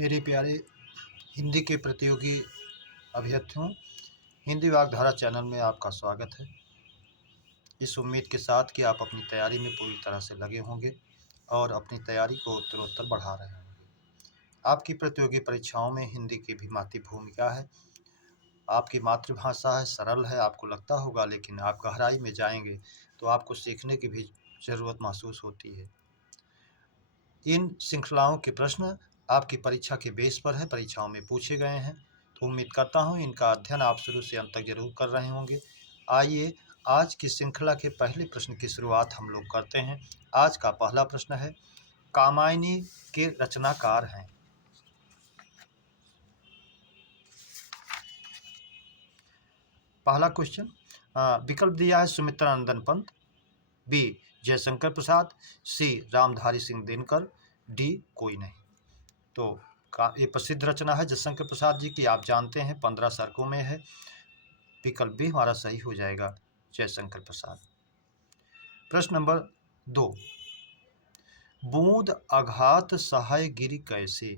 मेरे प्यारे हिंदी के प्रतियोगी अभ्यर्थियों, हिंदी वाग्धारा चैनल में आपका स्वागत है। इस उम्मीद के साथ कि आप अपनी तैयारी में पूरी तरह से लगे होंगे और अपनी तैयारी को उत्तरोत्तर बढ़ा रहे होंगे। आपकी प्रतियोगी परीक्षाओं में हिंदी की भी महती भूमिका है। आपकी मातृभाषा है, सरल है, आपको लगता होगा, लेकिन आप गहराई में जाएंगे तो आपको सीखने की भी ज़रूरत महसूस होती है। इन श्रृंखलाओं के प्रश्न आपकी परीक्षा के बेस पर है, परीक्षाओं में पूछे गए हैं, तो उम्मीद करता हूं इनका अध्ययन आप शुरू से अंत तक जरूर कर रहे होंगे। आइए आज की श्रृंखला के पहले प्रश्न की शुरुआत हम लोग करते हैं। आज का पहला प्रश्न है, कामायनी के रचनाकार हैं। पहला क्वेश्चन, विकल्प दिया है सुमित्रानंदन पंत, बी जयशंकर प्रसाद, सी रामधारी सिंह दिनकर, डी कोई नहीं। तो ये प्रसिद्ध रचना है जयशंकर प्रसाद जी की, आप जानते हैं 15 सर्कों में है। विकल्प भी हमारा सही हो जाएगा, जयशंकर प्रसाद। प्रश्न नंबर 2, बूंद अघात सहाय गिरि कैसे,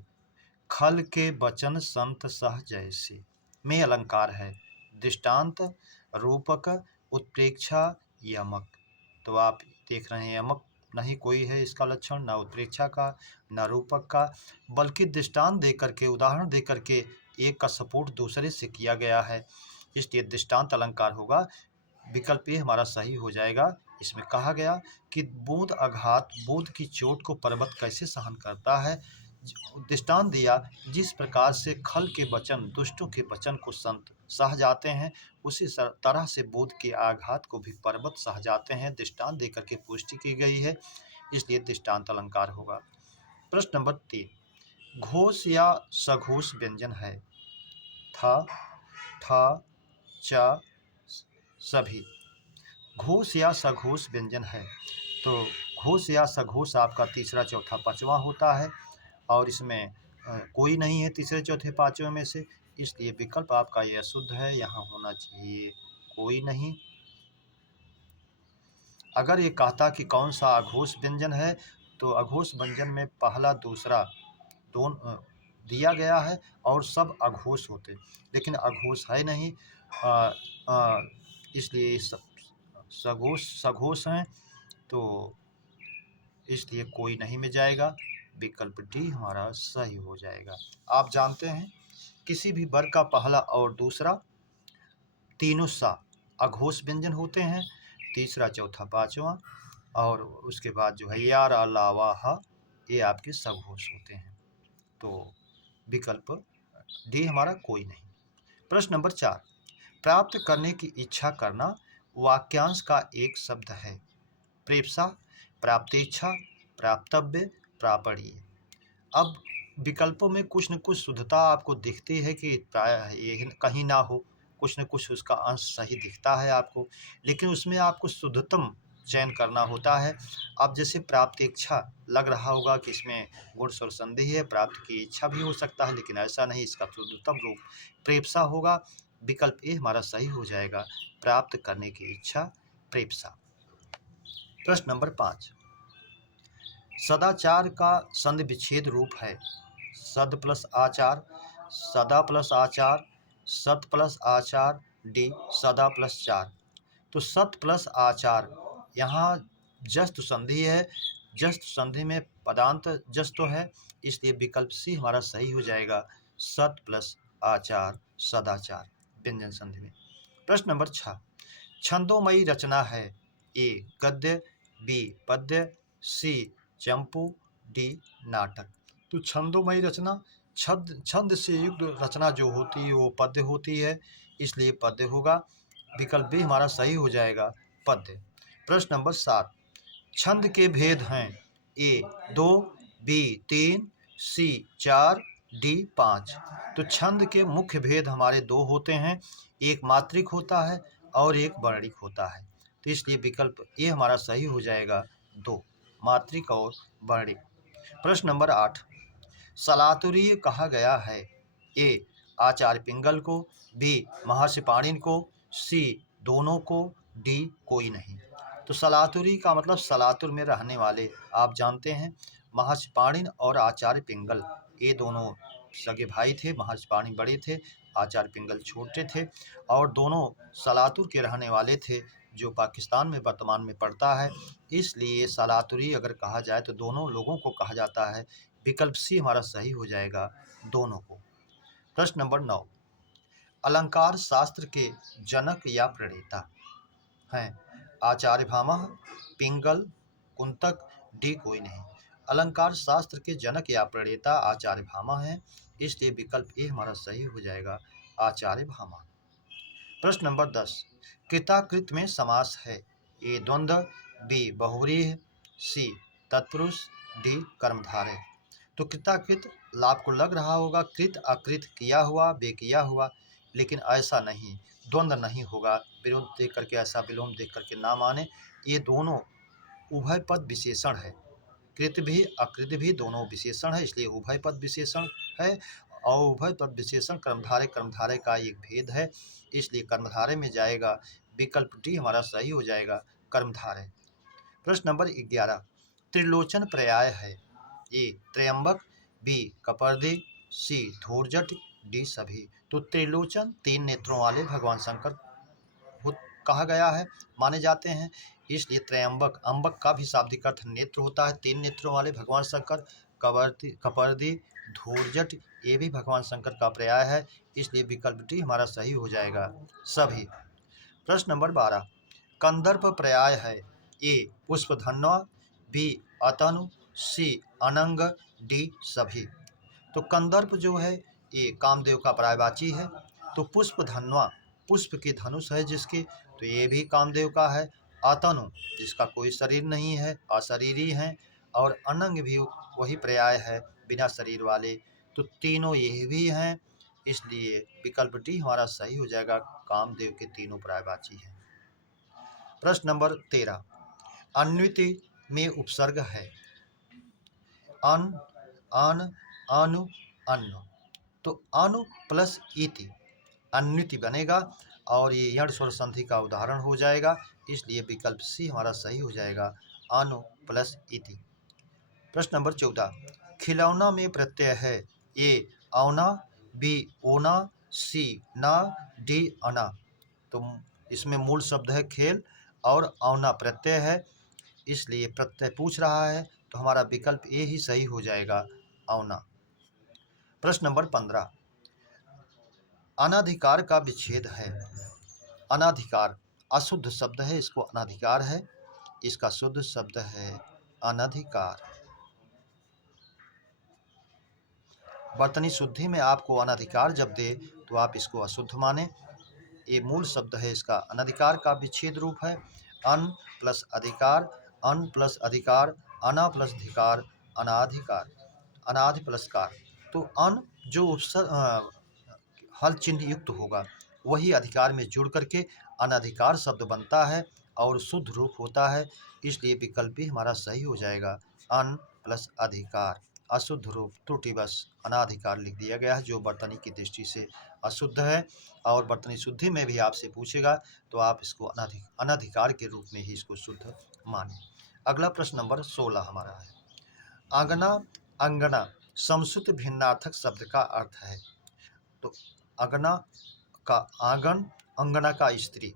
खल के बचन संत सह जैसे में अलंकार है। दृष्टांत, रूपक, उत्प्रेक्षा, यमक। तो आप देख रहे हैं यमक नहीं कोई है इसका लक्षण, न उत्प्रेक्षा का न रूपक का, बल्कि दृष्टांत देकर के, उदाहरण देकर के एक का सपोर्ट दूसरे से किया गया है, इसलिए दृष्टांत अलंकार होगा। विकल्प ए हमारा सही हो जाएगा। इसमें कहा गया कि बूंद आघात, बूंद की चोट को पर्वत कैसे सहन करता है। दृष्टांत दिया, जिस प्रकार से खल के वचन, दुष्टों के वचन को संत सह जाते हैं, उसी तरह से बूंद के आघात को भी पर्वत सह जाते हैं। दृष्टांत देकर के पुष्टि की गई है, इसलिए दृष्टांत अलंकार होगा। प्रश्न नंबर 3, घोष या सघोष व्यंजन है। था, ठा, चा, सभी। घोष या सघोष व्यंजन है, तो घोष या सघोष आपका तीसरा चौथा पांचवा होता है, और इसमें कोई नहीं है तीसरे चौथे पांचवें में से, इसलिए विकल्प आपका यह शुद्ध है, यहाँ होना चाहिए कोई नहीं। अगर ये कहता कि कौन सा अघोष व्यंजन है, तो अघोष व्यंजन में पहला दूसरा दोनों दिया गया है और सब अघोष होते, लेकिन अघोष है नहीं, इसलिए सघोष हैं, तो इसलिए कोई नहीं में जाएगा। विकल्प डी हमारा सही हो जाएगा। आप जानते हैं किसी भी वर्ग का पहला और दूसरा तीनों सा अघोष व्यंजन होते हैं, तीसरा चौथा पांचवा, और उसके बाद जो है यार, अलावा, हा, ये आपके सघोष होते हैं, तो विकल्प डी हमारा कोई नहीं। प्रश्न नंबर 4, प्राप्त करने की इच्छा करना वाक्यांश का एक शब्द है। प्रेप्सा, प्राप्तेच्छा, प्राप्तव्य, प्रापणीय। अब विकल्पों में कुछ न कुछ शुद्धता आपको दिखती है कि प्राय ये कहीं ना हो, कुछ न कुछ उसका अंश सही दिखता है आपको, लेकिन उसमें आपको शुद्धतम चयन करना होता है। अब जैसे प्राप्तेच्छा लग रहा होगा कि इसमें गुण स्वर संधि है, प्राप्त की इच्छा भी हो सकता है, लेकिन ऐसा नहीं, इसका शुद्धतम रूप प्रेप्सा होगा। विकल्प ए हमारा सही हो जाएगा, प्राप्त करने की इच्छा, प्रेप्सा। प्रश्न नंबर 5, सदाचार का संधि विच्छेद रूप है। सद प्लस आचार, सदा प्लस आचार, सत प्लस आचार, डी सदा प्लस चार। तो सत प्लस आचार, यहाँ जस्त संधि है, जस्त संधि में पदांत जस्त है, इसलिए विकल्प सी हमारा सही हो जाएगा, सत प्लस आचार, सदाचार व्यंजन संधि में। प्रश्न नंबर 6, छंदोमयी रचना है। ए गद्य, बी पद्य, सी चंपू, डी नाटक। तो छंदोमयी रचना, छंद से युक्त रचना जो होती है वो पद्य होती है, इसलिए पद्य होगा। विकल्प भी हमारा सही हो जाएगा, पद्य। प्रश्न नंबर 7, छंद के भेद हैं। ए 2, बी 3, सी 4, डी 5। तो छंद के मुख्य भेद हमारे दो होते हैं, एक मात्रिक होता है और एक वर्णिक होता है, तो इसलिए विकल्प ए हमारा सही हो जाएगा, 2, मात्रिक और वर्णिक। प्रश्न नंबर 8, सलातुरीय कहा गया है। ए आचार्य पिंगल को, बी महर्षि पाणिनि को, सी दोनों को, डी कोई नहीं। तो सलातुरी का मतलब सलातुर में रहने वाले, आप जानते हैं महर्षि पाणिनि और आचार्य पिंगल ये दोनों सगे भाई थे, महर्षि बड़े थे, आचार्य पिंगल छोटे थे और दोनों सलातुर के रहने वाले थे, जो पाकिस्तान में वर्तमान में पड़ता है। इसलिए सलातुरी अगर कहा जाए तो दोनों लोगों को कहा जाता है। विकल्प सी हमारा सही हो जाएगा, दोनों को। प्रश्न नंबर 9, अलंकार शास्त्र के जनक या प्रणेता हैं आचार्य भामह, पिंगल, कुंतक, डी कोई नहीं। अलंकार शास्त्र के जनक या प्रणेता आचार्य भामह हैं, इसलिए विकल्प ए हमारा सही हो जाएगा, आचार्य भामह। प्रश्न नंबर 10, कृताकृत में समास है, ए द्वंद्व, बी बहुव्रीहि, सी तत्पुरुष, डी कर्मधारय। तो कृताकृत आपको लग रहा होगा कृत अकृत, किया हुआ बेकिया हुआ, लेकिन ऐसा नहीं, द्वंद्व नहीं होगा। विरोध देख करके ऐसा विलोम देख करके ना माने, ये दोनों उभय पद विशेषण है। कृत भी अकृत भी दोनों विशेषण है, इसलिए उभय पद विशेषण है। और उभय पद विशेषण कर्मधारय का एक भेद है, इसलिए कर्मधारय में जाएगा। विकल्प डी हमारा सही हो जाएगा, कर्मधारय। प्रश्न नंबर 11, त्रिलोचन पर्याय है, ए त्र्यंबक, बी कपर्दी, सी धूर्जट, डी सभी। तो त्रिलोचन 3 नेत्रों वाले भगवान शंकर कहा गया है, माने जाते हैं, इसलिए त्र्यंबक, अंबक का भी शाब्दिक अर्थ नेत्र होता है। 3 नेत्रों वाले भगवान शंकर, कपर्दी, धूर्जट, ये भी भगवान शंकर का पर्याय है, इसलिए विकल्प डी हमारा सही हो जाएगा, सभी। प्रश्न नंबर 12, कंदर्प पर्याय है, ए पुष्पधन्वा, बी अतनु, सी अनंग, डी सभी। तो कंदर्प जो है ये कामदेव का पर्यायवाची है। तो पुष्पधन्वा पुष्प के धनुष है जिसके, तो ये भी कामदेव का है। अतनु जिसका कोई शरीर नहीं है, अशरीरी हैं। और अनंग भी वही पर्याय है, बिना शरीर वाले। तो तीनों ये भी हैं, इसलिए विकल्प डी हमारा सही हो जाएगा, कामदेव के तीनों पर्यायवाची हैं। प्रश्न नंबर 13, अन्विति में उपसर्ग है, अन, अन, अनु, अन्न। तो अनु प्लस इति अन्विति बनेगा और ये यण स्वर संधि का उदाहरण हो जाएगा, इसलिए विकल्प सी हमारा सही हो जाएगा, अनु प्लस इति। प्रश्न नंबर 14, खिलौना में प्रत्यय है, ए औना, बी ओना, सी ना, डी अना। तो इसमें मूल शब्द है खेल और औना प्रत्यय है, इसलिए प्रत्यय पूछ रहा है, तो हमारा विकल्प ए ही सही हो जाएगा, औना। प्रश्न नंबर 15, अनाधिकार का विच्छेद है। अनाधिकार अशुद्ध शब्द है, इसको अनाधिकार है, इसका शुद्ध शब्द है अनधिकार। वर्तनी शुद्धि में आपको अनधिकार जब दे तो आप इसको अशुद्ध माने। ये मूल शब्द है, इसका अनधिकार का विच्छेद रूप है, अन प्लस अधिकार, अन प्लस अधिकार, अना प्लस धिकार, अनाधिकार, अनाधि प्लस कार। तो अन जो हल चिन्ह युक्त होगा वही अधिकार में जुड़ करके अनधिकार शब्द बनता है और शुद्ध रूप होता है, इसलिए विकल्प भी हमारा सही हो जाएगा, अन प्लस अधिकार। अशुद्ध रूप त्रुटिवश अनाधिकार लिख दिया गया है, जो वर्तनी की दृष्टि से अशुद्ध है और वर्तनी शुद्धि में भी आपसे पूछेगा तो आप इसको अनधिकार के रूप में ही इसको शुद्ध माने। अगला प्रश्न नंबर 16 हमारा है, आंगना, अंगना समश्रुत भिन्नार्थक शब्द का अर्थ है। तो अगना का आंगन, अंगना का स्त्री,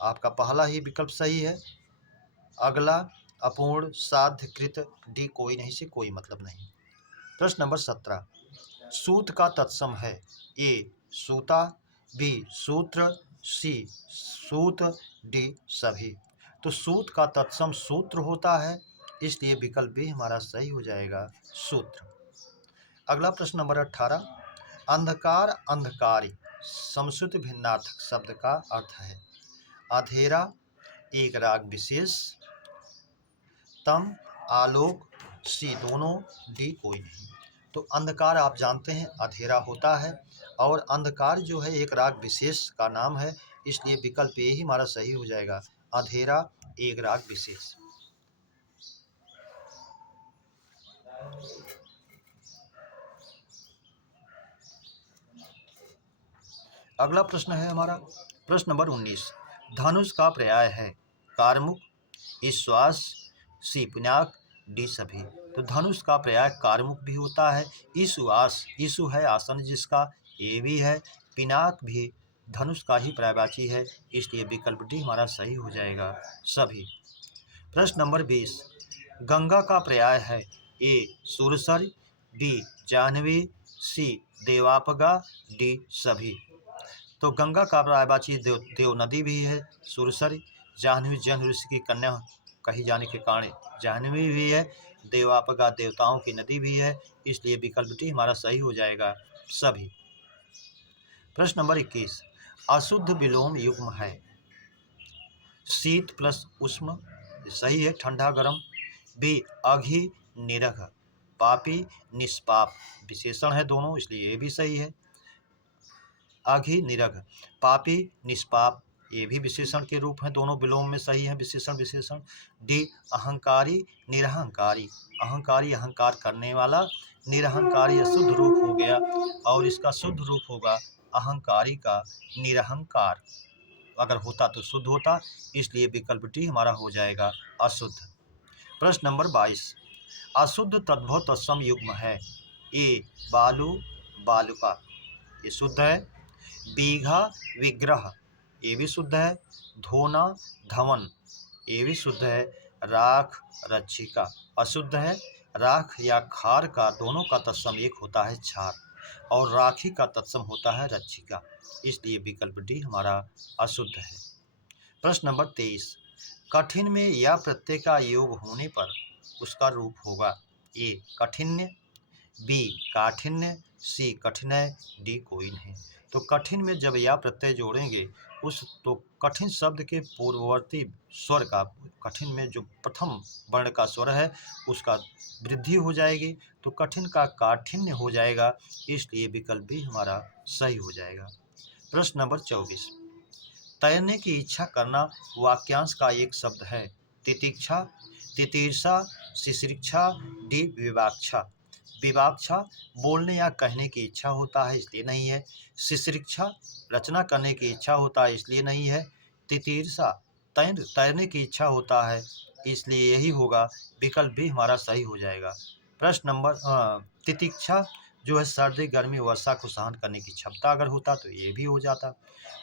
आपका पहला ही विकल्प सही है। अगला, अपूर्ण, साध्य, कृत, डी कोई नहीं से कोई मतलब नहीं। प्रश्न नंबर 17, सूत का तत्सम है, ए सूता, बी सूत्र, सी सूत, डी सभी। तो सूत का तत्सम सूत्र होता है, इसलिए विकल्प भी हमारा सही हो जाएगा, सूत्र। अगला प्रश्न नंबर 18, अंधकार, अंधकारी समश्रुत भिन्नार्थक शब्द का अर्थ है, अधेरा एक राग विशेष, तम आलोक, सी दोनों, डी कोई नहीं। तो अंधकार आप जानते हैं अधेरा होता है और अंधकार जो है एक राग विशेष का नाम है, इसलिए विकल्प ए ही हमारा सही हो जाएगा, अधेरा एक राग विशेष। अगला प्रश्न है हमारा प्रश्न नंबर 19, धनुष का पर्याय है, कारमुक, ईश्वास, सी पिनाक, डी सभी। तो धनुष का पर्याय कार्मुक भी होता है। ईशु है आसन जिसका, ये भी है। पिनाक भी धनुष का ही पर्यायवाची है, इसलिए विकल्प डी हमारा सही हो जाएगा सभी। प्रश्न नंबर 20, गंगा का पर्याय है ए सुरसर, बी जाह्नवी, सी देवापगा, डी सभी। तो गंगा का पर्यायवाची देव नदी भी है सुरसर, जाह्नवी जन्म ऋषि की कन्या कही जाने के कारण जाह्नवी भी है, देवापगा देवताओं की नदी भी है, इसलिए विकल्प डी हमारा सही हो जाएगा सभी। प्रश्न नंबर 21, अशुद्ध विलोम युग्म है शीत प्लस उष्म, सही है ठंडा गर्म, बी अघि निरघ, पापी निष्पाप, विशेषण है दोनों इसलिए ये भी सही है। अघि निरघ, पापी निष्पाप, ये भी विशेषण के रूप हैं, दोनों विलोम में सही है विशेषण। डी अहंकारी निरहंकारी, अहंकारी अहंकार करने वाला, निरहंकारी शुद्ध रूप हो गया और इसका शुद्ध रूप होगा अहंकारी का निरहंकार, अगर होता तो शुद्ध होता, इसलिए विकल्प डी हमारा हो जाएगा अशुद्ध। प्रश्न नंबर 22, अशुद्ध तद्भव तत्सम युग्म है ए बालू बालुका, ये शुद्ध है। बीघा विग्रह, ये भी शुद्ध है। धोना धवन, ये भी शुद्ध है। राख रक्षिका अशुद्ध है। राख या खार का दोनों का तत्सम एक होता है क्षार, और राखी का तत्सम होता है रक्षिका, इसलिए विकल्प डी हमारा अशुद्ध है। प्रश्न नंबर 23, कठिन में या प्रत्यय का योग होने पर उसका रूप होगा ए कठिन्य, बी काठिन्य, सी कठिनय, डी कोई नहीं। तो कठिन में जब या प्रत्यय जोड़ेंगे तो कठिन शब्द के पूर्ववर्ती स्वर का, कठिन में जो प्रथम वर्ण का स्वर है उसका वृद्धि हो जाएगी, तो कठिन का काठिन्य हो जाएगा, इसलिए विकल्प भी हमारा सही हो जाएगा। प्रश्न नंबर 24, तैरने की इच्छा करना वाक्यांश का एक शब्द है तितिक्षा, तितीर्षा, शिशिक्षा, डी विवाक्षा। विवाक्षा बोलने या कहने की इच्छा होता है इसलिए नहीं है। शिशिक्षा रचना करने की इच्छा होता है इसलिए नहीं है। तितीर्षा तैरने की इच्छा होता है इसलिए यही होगा, विकल्प भी हमारा सही हो जाएगा। प्रश्न नंबर तितिक्षा जो है सर्दी गर्मी वर्षा को सहन करने की क्षमता अगर होता तो ये भी हो जाता।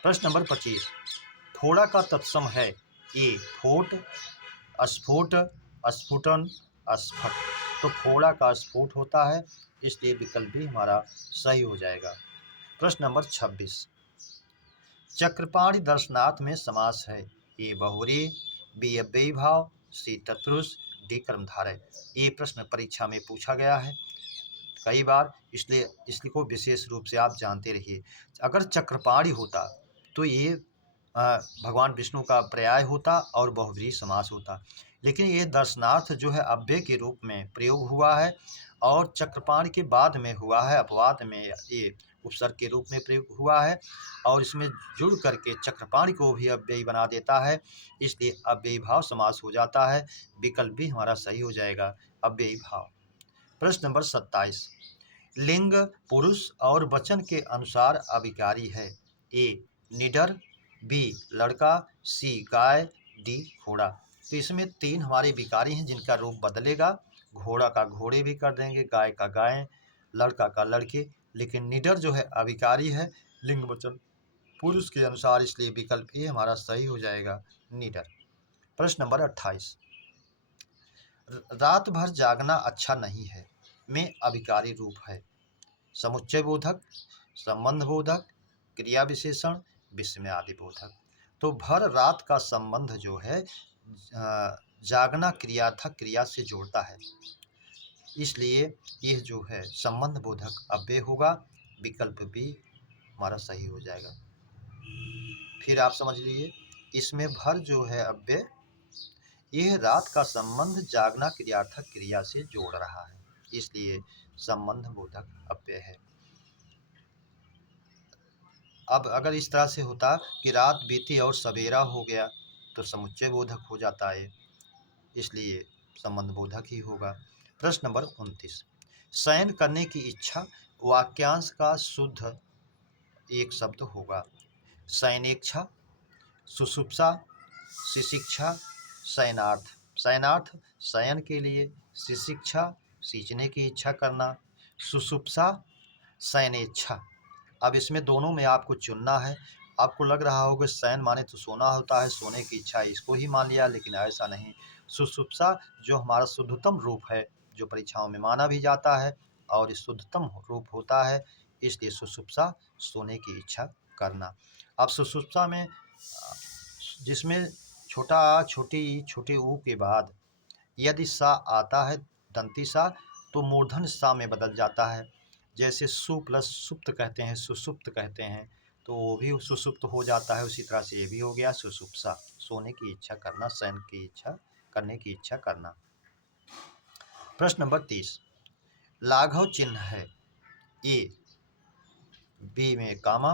प्रश्न नंबर 25, फोड़ा का तत्सम है ए फोट, स्फोट, स्फुटन, स्फट। तो फोड़ा का स्फोट होता है, इसलिए विकल्प भी हमारा सही हो जाएगा। प्रश्न नंबर 26, चक्रपाणि दर्शनार्थ में समास है ए बहुरी, बी अव्ययी भाव, सी तत्पुरुष, डी कर्मधारय। ये प्रश्न परीक्षा में पूछा गया है कई बार, इसलिए इसको विशेष रूप से आप जानते रहिए। अगर चक्रपाणि होता तो ये भगवान विष्णु का पर्याय होता और बहुव्रीहि समास होता, लेकिन ये दर्शनार्थ जो है अव्यय के रूप में प्रयोग हुआ है और चक्रपाणि के बाद में हुआ है, अपवाद में ये उपसर्ग के रूप में प्रयोग हुआ है और इसमें जुड़ करके चक्रपाणि को भी अव्ययी बना देता है, इसलिए अव्ययी भाव समास हो जाता है, विकल्प भी हमारा सही हो जाएगा अव्ययी भाव। प्रश्न नंबर 27, लिंग पुरुष और वचन के अनुसार अविकारी है ए निडर, बी लड़का, सी गाय, डी घोड़ा। तो इसमें 3 हमारे विकारी हैं जिनका रूप बदलेगा, घोड़ा का घोड़े भी कर देंगे, गाय का गाय, लड़का का लड़के, लेकिन निडर जो है अविकारी है लिंग वचन पुरुष के अनुसार, इसलिए विकल्प ए हमारा सही हो जाएगा निडर। प्रश्न नंबर 28, रात भर जागना अच्छा नहीं है में अविकारी रूप है समुच्चय बोधक, संबंध बोधक, क्रिया विशेषण, विस्मय आदि बोधक। तो भर रात का संबंध जो है जागना क्रियार्थक क्रिया से जोड़ता है, इसलिए यह जो है संबंध बोधक अव्यय होगा, विकल्प भी हमारा सही हो जाएगा। फिर आप समझ लीजिए, इसमें भर जो है अव्यय, यह रात का संबंध जागना क्रियार्थक क्रिया से जोड़ रहा है, इसलिए संबंध बोधक अव्यय है। अब अगर इस तरह से होता कि रात बीती और सवेरा हो गया तो समुच्चय बोधक हो जाता है, इसलिए संबंध बोधक ही होगा। प्रश्न नंबर 29, शयन करने की इच्छा वाक्यांश का शुद्ध एक शब्द होगा शयनेच्छा, सुषुप्सा, शिशिक्षा, शयनार्थ। शयनार्थ शयन के लिए, शिशिक्षा सींचने की इच्छा करना, सुषुप्सा शयनेच्छा। अब इसमें दोनों में आपको चुनना है। आपको लग रहा होगा शयन माने तो सोना होता है, सोने की इच्छा इसको ही मान लिया, लेकिन ऐसा नहीं। सुषुप्सा जो हमारा शुद्धतम रूप है, जो परीक्षाओं में माना भी जाता है और इस शुद्धतम रूप होता है, इसलिए सुषुप्सा सोने की इच्छा करना। अब सुषुप्सा में जिसमें छोटा आ छोटी ई छोटे ऊ के बाद यदि सा आता है दंती सा, तो मूर्धन सा में बदल जाता है। जैसे सु प्लस सुप्त कहते हैं, सुसुप्त कहते हैं, तो वो भी सुसुप्त हो जाता है। उसी तरह से ये भी हो गया सुसुप्सा, सोने की इच्छा करना, शयन की इच्छा करने की इच्छा करना। प्रश्न नंबर 30, लाघव चिन्ह है ए, बी में कामा,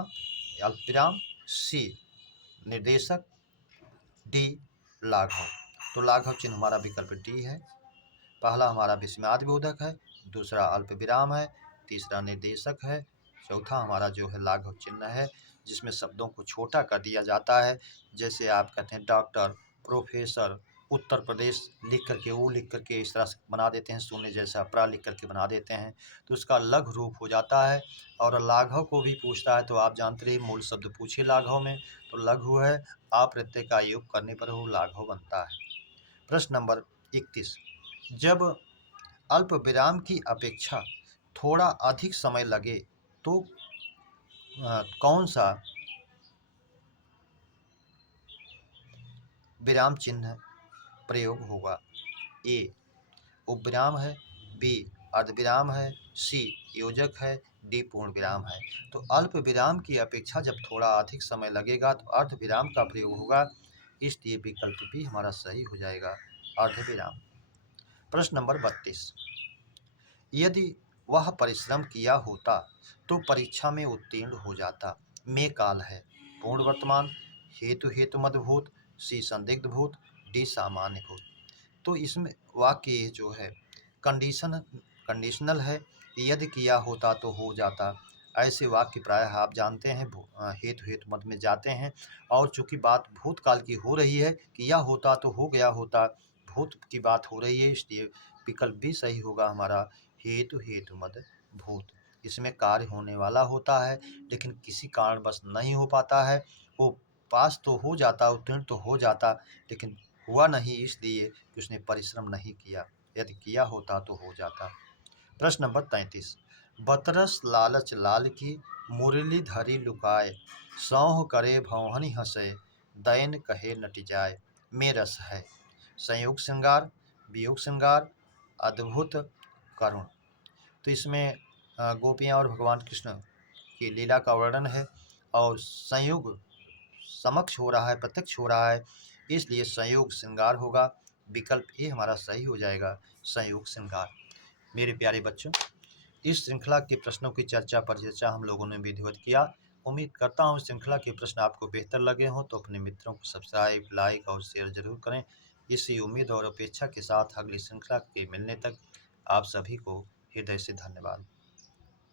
अल्पविराम, सी निर्देशक, डी लाघव। तो लाघव चिन्ह हमारा विकल्प डी है। पहला हमारा विस्मयादि बोधक है, दूसरा अल्प विराम है, तीसरा निर्देशक है, चौथा हमारा जो है लाघव चिन्ह है, जिसमें शब्दों को छोटा कर दिया जाता है। जैसे आप कहते हैं डॉक्टर, प्रोफेसर, उत्तर प्रदेश लिख करके वो लिख करके इस तरह से बना देते हैं, शून्य जैसा प्रा लिख करके बना देते हैं, तो उसका लघु रूप हो जाता है। और लाघव को भी पूछता है तो आप जानते हैं मूल शब्द पूछे लाघव में, तो लघु है, आ प्रत्यय का योग करने पर वो लाघव बनता है। प्रश्न नंबर 31, जब अल्प विराम की अपेक्षा थोड़ा अधिक समय लगे तो कौन सा विराम चिन्ह प्रयोग होगा? ए उपविराम है, बी अर्धविराम है, सी योजक है, डी पूर्ण विराम है। तो अल्प विराम की अपेक्षा जब थोड़ा अधिक समय लगेगा तो अर्धविराम का प्रयोग होगा, इसलिए विकल्प भी हमारा सही हो जाएगा, अर्धविराम। प्रश्न नंबर 32, यदि वह परिश्रम किया होता तो परीक्षा में उत्तीर्ण हो जाता। में काल है, पूर्ण वर्तमान, हेतु हेतु मदभूत, सी संदिग्ध भूत, डी सामान्य भूत। तो इसमें वाक्य जो है कंडीशनल है, यदि किया होता तो हो जाता। ऐसे वाक्य प्रायः आप जानते हैं हेतु हेतु मद में जाते हैं, और चूंकि बात भूतकाल की हो रही है, किया होता तो हो गया होता, भूत की बात हो रही है, इसलिए विकल्प भी सही होगा हमारा, हेतु हेतु मद भूत। इसमें कार्य होने वाला होता है लेकिन किसी कारणवश नहीं हो पाता है, वो पास तो हो जाता, उत्तीर्ण तो हो जाता, लेकिन हुआ नहीं इसलिए कि उसने परिश्रम नहीं किया, यदि किया होता तो हो जाता। प्रश्न नंबर 33, बतरस लालच लाल की, मुरली धरी लुकाए, सौह करे भौहनी हंसे, दैन कहे नट जाए। में रस है, संयोग श्रृंगार, वियोग श्रृंगार, अद्भुत, करुण। तो इसमें गोपियाँ और भगवान कृष्ण की लीला का वर्णन है और संयोग समक्ष हो रहा है, प्रत्यक्ष हो रहा है, इसलिए संयोग श्रृंगार होगा। विकल्प ए हमारा सही हो जाएगा, संयोग श्रृंगार। मेरे प्यारे बच्चों, इस श्रृंखला के प्रश्नों की परिचर्चा हम लोगों ने विधिवत किया। उम्मीद करता हूँ श्रृंखला के प्रश्न आपको बेहतर लगे हों, तो अपने मित्रों को सब्सक्राइब, लाइक और शेयर जरूर करें। इसी उम्मीद और अपेक्षा के साथ अगली श्रृंखला के मिलने तक आप सभी को हृदय से धन्यवाद।